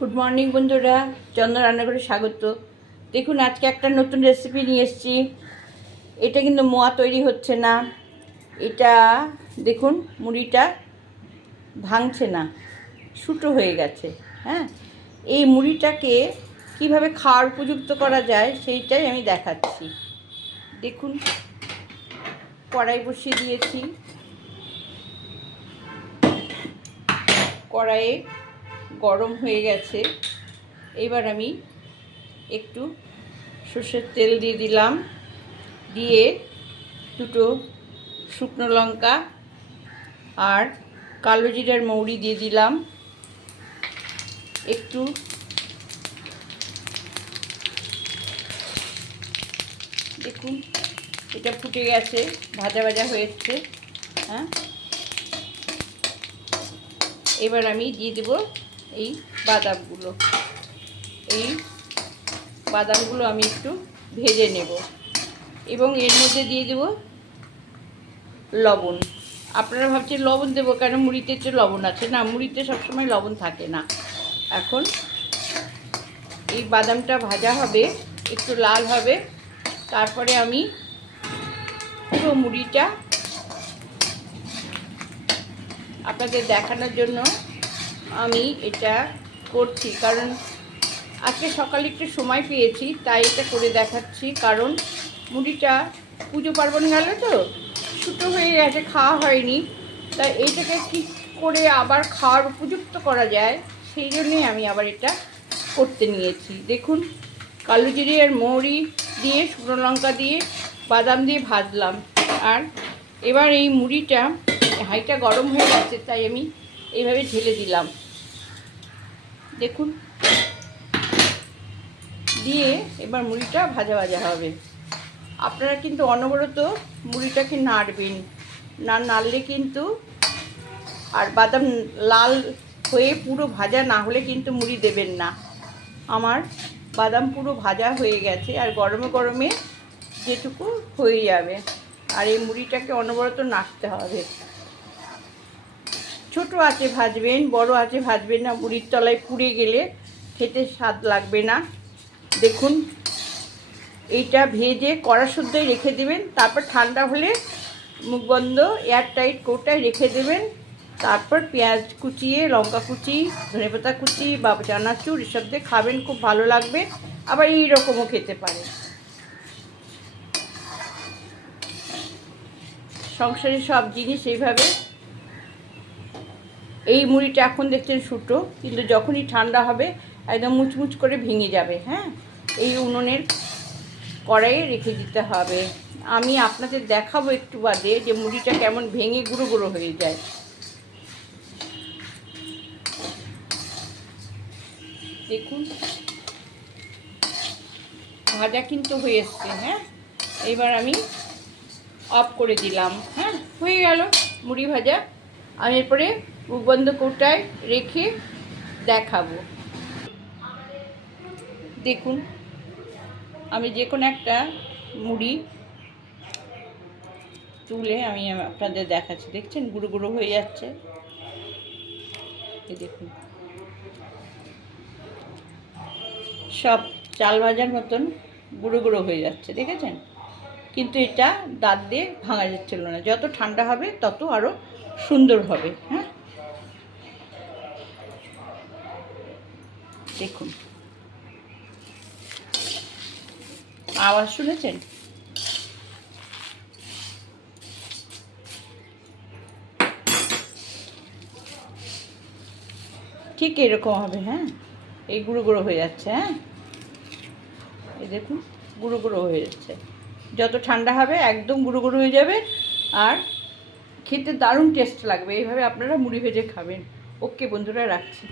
Good morning বন্ধুরা। চন্দ্র রান্নাঘরে স্বাগত। দেখুন, আজকে একটা নতুন রেসিপি নিয়ে এসেছি। এটা কিন্তু মোয়া তৈরি হচ্ছে না। এটা, দেখুন, মুড়িটা ভাঙছে না। শুটো হয়ে গেছে হ্যাঁ? এই মুড়িটাকে কীভাবে খাওয়ার উপযুক্ত করা যায়, সেইটাই আমি দেখাচ্ছি। দেখুন, কড়াই বসিয়ে দিয়েছি। কড়াইয়ে গরম হয়ে গেছে। এবার আমি একটু সর্ষের তেল দিয়ে দিলাম। দিয়ে দুটো শুকনো লঙ্কা আর কালো জিরার মৌরি দিয়ে দিলাম। একটু দেখুন, এটা ফুটে গেছে, ভাজা ভাজা হয়েছে হ্যাঁ? এবার আমি দিয়ে দেব এই বাদামগুলো। এই বাদামগুলো আমি একটু ভেজে নেব। এবং এর মধ্যে দিয়ে দেব লবণ। আপনারা ভাবছেন লবণ দেবো কেন? মুড়িতে তো লবণ আছে। না, মুড়িতে সবসময় লবণ থাকে না। এখন এই বাদামটা ভাজা হবে, একটু লাল হবে। তারপরে আমি পুরো মুড়িটা আপনাদের দেখানোর জন্য আমি এটা করছি, কারণ আজকে সকালে একটু সময় পেয়েছি, তাই এটা করে দেখাচ্ছি, কারণ মুড়িটা পুজো পার্বণ গেল তো ছোটো হয়ে গেছে, খাওয়া হয়নি, তাই এইটাকে কী করে আবার খাওয়ার উপযুক্ত করা যায়, সেই জন্যই আমি আবার এটা করতে নিয়েছি। দেখুন, কালো জিরে আর মৌরি দিয়ে, শুকনো লঙ্কা দিয়ে, বাদাম দিয়ে ভাজলাম, আর এবার এই মুড়িটা হাঁড়িটা গরম হয়ে গেছে, তাই আমি এইভাবে ঢেলে দিলাম। দেখুন। দিয়ে এবার মুড়িটা ভাজা ভাজা হবে। আপনারা কিন্তু অনবরত মুড়িটাকে নাড়বেন। না নাড়লে কিন্তু আর বাদাম লাল হয়ে পুরো ভাজা না হলে কিন্তু মুড়ি দেবেন না। আমার বাদাম পুরো ভাজা হয়ে গেছে আর গরমে গরমে যেটুকু হয়ে যাবে। আর এই মুড়িটাকে অনবরত নাড়তে হবে। ছোট আছে ভাজবেন, বড় আছে ভাজবেন না, মুড়ির তলায় পুড়ে গেলে খেতে স্বাদ লাগবে না। দেখুন, এইটা ভেজে কড়া শুদ্ধই রেখে দেবেন, তারপর ঠান্ডা হলে মুখ বন্ধ, এয়ারটাইট কোটায় রেখে দেবেন। তারপর পেঁয়াজ কুচিয়ে লঙ্কা কুচি ধনেপাতা কুচি বা চানাচুর এসব দিয়ে খাবেন, খুব ভালো লাগবে। আবার এই রকমও খেতে পারে সংসারের সব জিনিস এইভাবে এই মুড়িটা এখন দেখছেন শুটো কিন্তু যখনই ঠান্ডা হবে, একদম মুচমুচ করে ভেঙে যাবে হ্যাঁ? এই উনুনের কড়াইয়ে রেখে দিতে হবে। আমি আপনাদের দেখাবো একটু বাদে যে মুড়িটা কেমন ভেঙে গুঁড়ো গুঁড়ো হয়ে যায়। দেখুন। ভাজা কিন্তু হয়ে এসছে হ্যাঁ? এবার আমি অফ করে দিলাম হ্যাঁ? হয়ে গেল মুড়ি ভাজা। আমি এরপরে বন্ধ কৌটায় রেখে দেখাবো। দেখুন, আমি যে কোনো একটা মুড়ি তুলে আমি আপনাদের দেখাচ্ছি। দেখছেন, গুঁড়ো গুঁড়ো হয়ে যাচ্ছে। দেখুন। সব চাল ভাজার মতন গুঁড়ো গুঁড়ো হয়ে যাচ্ছে, দেখেছেন? কিন্তু এটা দাঁত দিয়ে ভাঙা যাচ্ছিল না। যত ঠান্ডা হবে, তত আরও সুন্দর হবে হ্যাঁ? দেখুন। আওয়াজ শুনেছেন? ঠিক এরকম হবে হ্যাঁ? এই গুঁড়ো গুঁড়ো হয়ে যাচ্ছে হ্যাঁ? এই দেখুন, গুঁড়ো গুঁড়ো হয়ে যাচ্ছে। যত ঠান্ডা হবে, একদম গুঁড়ো গুঁড়ো হয়ে যাবে, আর খেতে দারুণ টেস্ট লাগবে। এইভাবে আপনারা মুড়ি ভেজে খাবেন। ওকে বন্ধুরা, রাখছি।